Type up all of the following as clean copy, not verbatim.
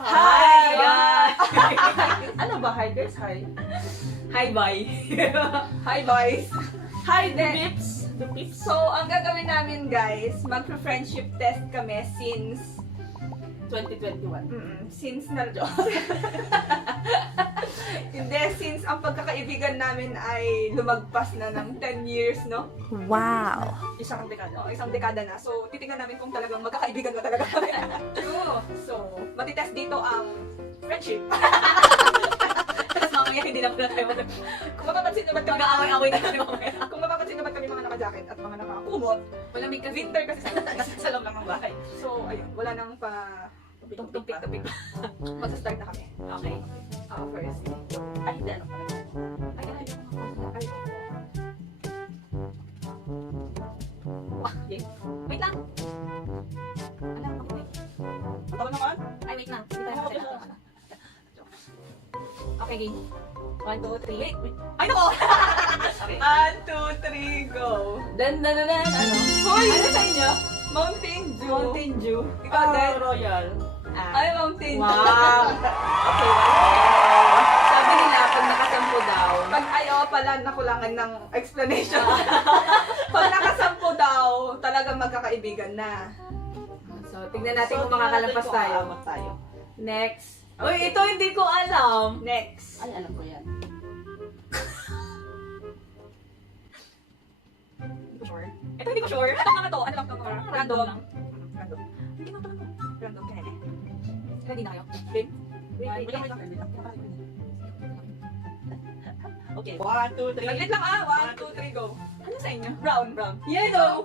Hi, guys! Ano ba? Hi, guys? Hi. Hi, bye. Hi, boys. Hi, Pips. The Pips. So, ang gagawin namin, guys, mag-friendship test kami since 2021. since na Hindi, since ang pagkakaibigan namin ay lumagpas na ng 10 years, no? Wow. Isang dekada. Oh, isang dekada na. So, titingnan namin kung talagang magkakaibigan ba talaga kami. True. So, matitest dito ang friendship. Tapos mamaya hindi na pala tayo Kung mapapansin naman kami, mag-aaway-away na kami mamaya. kung mapapansin naman kami mga naka-jacket at mga naka-kumot, Malamig kasi. winter kasi Sa loob lang ng bahay. So, ayun, wala nang pa Tumpik-tumpik. Magsa-start na kami. Okay. First. Ay, hindi. Ano pala? Ay, ay, Ay, okay. Wait lang. Ala, ako wait. Tawa naman? Ay, wait lang. Hindi tayo kasi na. Okay, game. 1, 2, 3. Wait. Ay, nako! Okay. 1, 2, 3, go! Dan. Ano? Hoy! Ano sa inyo? Mountain Dew! Mountain Dew. Ikaw din? Royal. Ay, Mountain Dew! Wow! Okay, sabi nila, pag nakasampo daw, Pag ayaw pala nakulangan ng explanation. Pag nakasampu daw, talagang magkakaibigan na. so, tignan natin kung makakalampas tayo. tayo. Next. Uy, ito hindi ko alam. Next. Ay, alam ko yan. Hindi ko sure. Ito hindi ko sure. Ano mga to? Ano lang to? Random lang. Random. Hindi ko alam. Random ka na eh. Ready na kayo? Wait. Wait. Okay, 1, 2, 3. Saglit lang 1, 2, 3, go. Ano sa inyo? Brown. Yellow.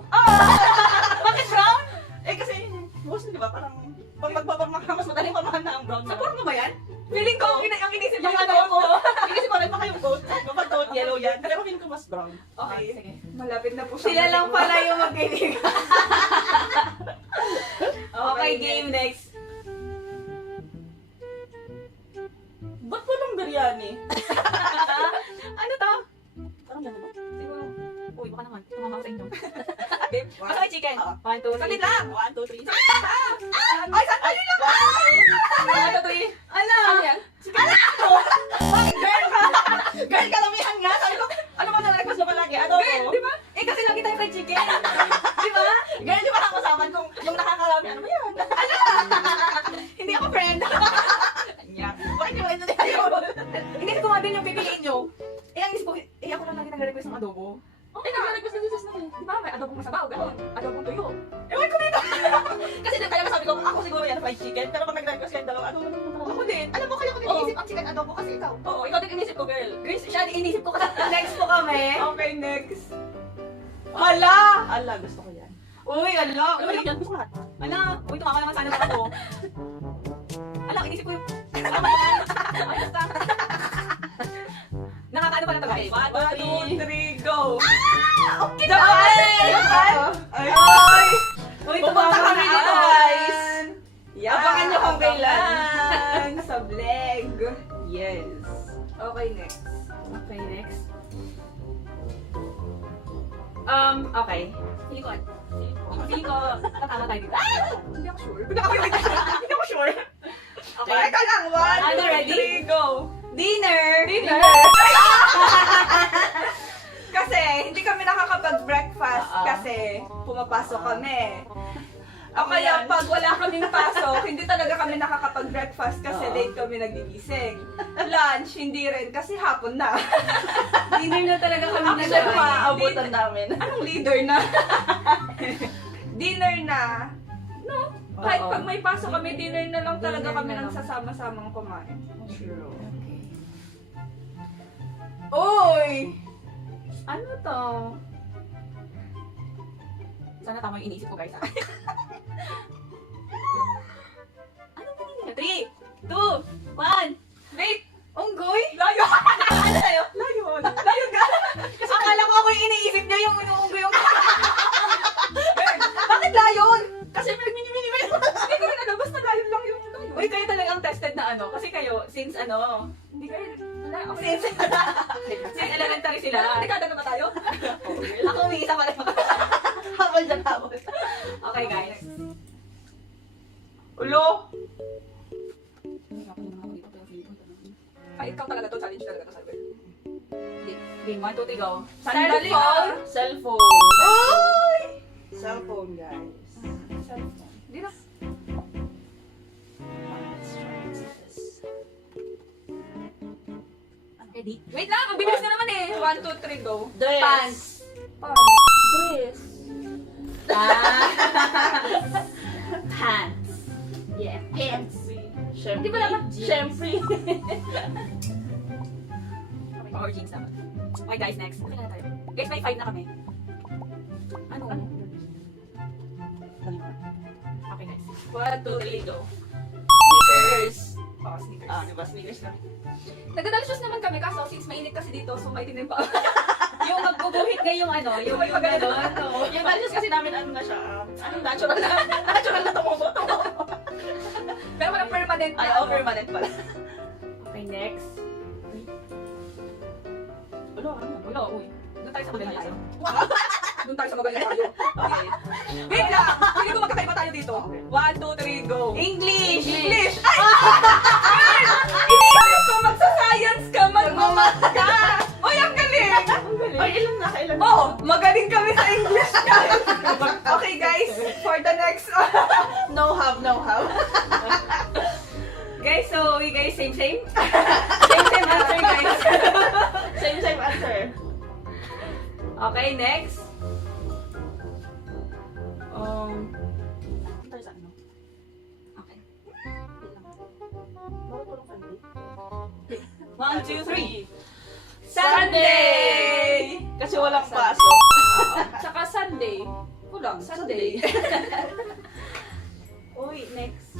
Bakit brown? Eh kasi, mostly di ba, parang pag mas madaling pamahan na ang brown na. Support mo ba yan? Feeling ko, ang inisip Yung ko ano ko, inisip ko rin baka yung goat. Kapag goat, yellow yan. Pero feeling ko mas brown. Okay. Sige. Malapit na po siya. Sila lang pala yung magkaibigan. Okay, game next. Ba't walang biryani? Ano to? Parang gano'n ba? Siguro. Uy, baka naman. Tumama ko sa inyo. Babe, Gusto ko chicken. 1, 2, 3. Saglit lang. 1, 2, 3. Ay, sandali lang! 1, 2, 3. Ano? Ano yan? Bakit girl ka? Girl, kalamihan nga! Sabi ko, ano ba na-request mo palagi? Ano Girl, ko? di ba? Eh, kasi lagi tayo fried chicken. Di ba? Girl, di ba nakasaman kung yung nakakarami? Ano ba yan? Hindi ako friend. Anya. Bakit di ba ito tayo? Hindi ko nga din yung pipiliin nyo. Eh, ang isip ko, eh, ako lang lagi nag-request ng adobo. Eh, nag-request na sis na eh. Di ba? May adobong masabaw, gano'n. Adobong tuyo. Ewan ko dito. Kasi kaya sabi ko, ako siguro yan fried chicken. Pero pag nag-request kayo dalawa, ano ba naman Ako din. Alam mo, kaya ko din Oo. inisip ang chicken adobo kasi ikaw. Oo, ikaw din inisip ko, girl. Grace, siya inisip ko kasi next po kami. Okay, next. Hala! Ala, gusto ko yan. Uy, ala. Ano ba yan? Gusto ko lahat. Ala. Uy, tumawa naman sana ba ako? Ala, inisip ko yung... Tama yan. Ayos ka. Nakakaano pa na to, guys? 1, 2, 3, go! Okay Japan! Ay! Ay! Uy, Pupunta tumawa kami na dito, ako. guys! Yan! Abangan nyo kung kailan. Abangan Sa vlog. Yes. Okay, next. Okay, next. Okay. Feeling ko, tatama tayo dito. Hindi ako sure. Hindi ako sure. Okay. Teka lang, 1, Ano, 2, ready? 3, go! Dinner! Dinner! Kasi hindi kami nakakapag-breakfast Oo. kasi pumapasok kami. O Ako kaya yan. pag wala kaming pasok, hindi talaga kami nakakapag-breakfast kasi Oo. late kami nagigising. Lunch, hindi rin kasi hapon na. Dinner na talaga kami Actually, nag- maaabutan namin. Anong leader na? Dinner na. No? Kahit Oo. pag may pasok kami, dinner na lang talaga Dinner kami na nang lang. sasama-samang kumain. True. Uy! Ano to? Sana tama yung iniisip ko, guys. Ano ba yun? 3, 2, 1. Wait! Unggoy? Layo! Ano tayo? Layon! Layon ka! Kasi akala ko ako yung iniisip niya yung inuunggoy yung... Bakit layon? Kasi mini-mini Hindi ko rin alam, basta layon lang yung layon. Uy, kayo talagang tested na ano. Kasi kayo, since ano, Hindi kayo, wala ako. since elementary sila. Dekada na ba tayo? Ako umiisa pa lang. Habal dyan, habal. Okay, guys. Ulo! Ay, ikaw talaga to. Challenge talaga to, Salver. Game 1, 2, 3, go. Sandali, Cellphone. Cellphone. Ay! Cellphone, guys. Hindi na. Ready? Wait lang, ang bibilis na naman eh. 1, 2, 3, go. Dress. Pants. Dress. Pants. Yeah, pants. Syempre. Di ba dapat jeans? Syempre. Or jeans naman. Okay guys, next. Okay na tayo. Guys, may 5 na kami. Ano? Okay guys. 1, 2, 3, go. Sneakers. Oh, sneakers. Ah, diba? Sneakers na. Nagdadalsyos naman kami kaso since mainit kasi dito, so maitim din pa. Yung magbubuhit na yung ano, yung Yung ano, Yung values kasi namin ano na siya, natural na, natural na tumubo. Pero walang permanent na. Ay, permanent pala. Okay, next. Ulo, ano? Ulo, uy. Doon tayo sa maganda tayo. Doon tayo sa magaling tayo. Okay. Wait lang! Hindi ko magkakaiba tayo dito. 1, 2, 3, go! English! English! Ay! Iniisip ko magsa-science ka, mag-math ka! Uy, ang galing! Ay, ilan na? Kailan na? Oh, magaling kami sa English, guys! Okay, guys, for the next... No have, no have. Guys, so we guys, same. Same answer, guys. Same answer. Okay, next. Tayo sa ano? Okay. Marutulong ka hindi? 1, 2, 3. Sunday! Kasi walang pasok. Tsaka Sunday. Wala, Sunday. Uy, next.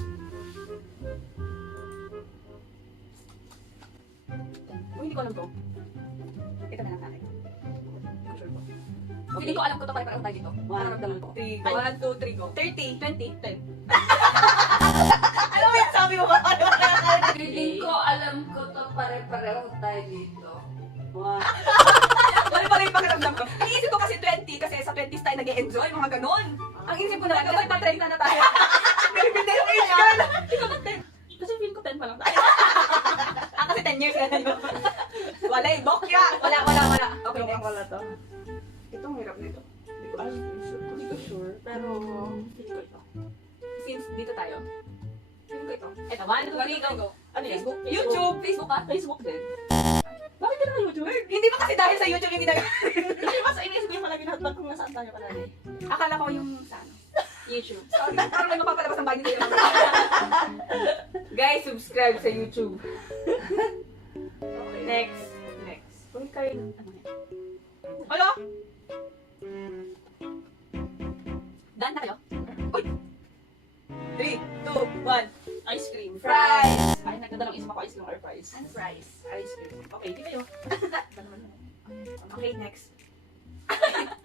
Uy, hindi ko alam to. Ito na lang natin. Hindi ko alam ko ito pare-pareho tayo dito. Nararamdaman ko. 1, 2, 3, go. 30, 20, 10. Ano ba yung sabi mo ba? Feeling ko alam ko to pare-pareho tayo dito. Wala pala yung pakiramdam ko. Iniisip ko kasi 20 kasi sa 20s tayo nag-e-enjoy, mga ganon. Ang isip ko na, dapat pa 30 na tayo. Nilipindi yung age girl. Ikaw ba 10? Kasi feel ko 10 pa lang tayo. Kasi 10 years na yun. Wala eh, bokya. Wala. Okay, next. Wala to. Itong hirap nito. Hindi ko sure. Pero, hindi ko ito. Since dito tayo. Sino ko ito? Ito, 1, 2, 3, go. Ano yan? Facebook. YouTube, Facebook ka? Facebook din. Bakit ka na YouTube? Hindi ba kasi dahil sa YouTube yung ginagawa? Hindi ba sa inisip ko yung palagi natin kung nasaan tayo palagi? Akala ko yung sa ano, YouTube. Sorry, parang may mapapalabas ng bahay nila. Guys, subscribe sa YouTube. Okay. Next. Uy, kayo, ano yan? Hala? Daan na kayo? 3, 2, 1. Ice cream. Fries. Ay, nagdadalang isip ako ice cream or fries. Ano fries? Ice cream. Okay, di kayo. Okay, next.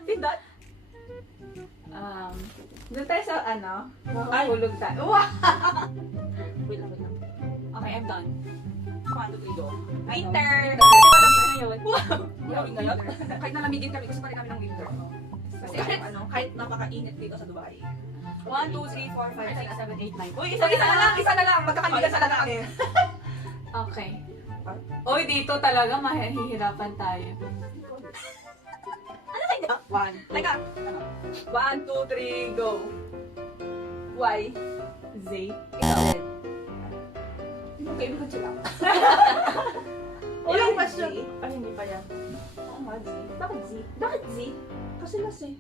Pindot. Doon tayo sa ano? Ay. Hulog tayo. Wow! Wait lang. Okay, I'm done. 1, 2, 3, go. Winter! Kasi malamig ngayon. Malamig ngayon? Kahit nalamigin kami, gusto pa rin kami ng winter. Kasi Kahit napakainit dito sa Dubai. 1, 2, 3, 4, 5, 6, 7, 8, 9. Uy, Isa na lang. Magkakaibigan sa lang kami. Okay. Uy, dito talaga mahihirapan tayo. 1. Teka. 1, 2, 3, go. Y. Z. Ikaw. Kaibigan sila. Walang Ay, question. Z. Ay, hindi pa yan. Oo nga, Z. Bakit Z? Bakit Z? Kasi nas eh.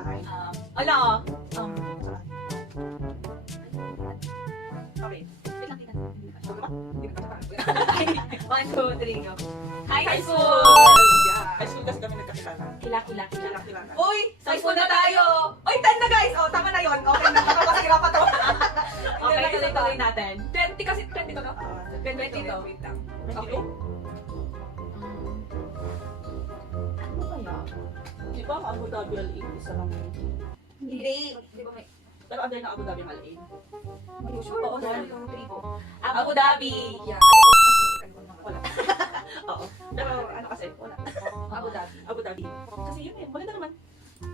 Ay. Ano? Okay. Wait lang, kita. Hindi na pa 1, 2, 3, go. High High school! High school kasi kami nagkakilala. Kila. Kilala. Uy! Sa school na tayo! Uy, 10 na guys! Oh, tama na yun. Okay na. Nakapasira pa to. Okay, tuloy natin. 20 kasi 20 to, no? 20 to. Wait lang. Okay. Ano kaya? Di ba ang Abu Dhabi Al-Ain isa lang yun? Hindi. Di ba may... Pero under na Abu Dhabi Al-Ain. Hindi ko sure. Oo, saan yung 3 ko? Abu Dhabi! Yeah. Wala. Oo. Pero ano kasi, wala. Abu Dhabi. Abu Dhabi. Kasi yun eh, maganda naman.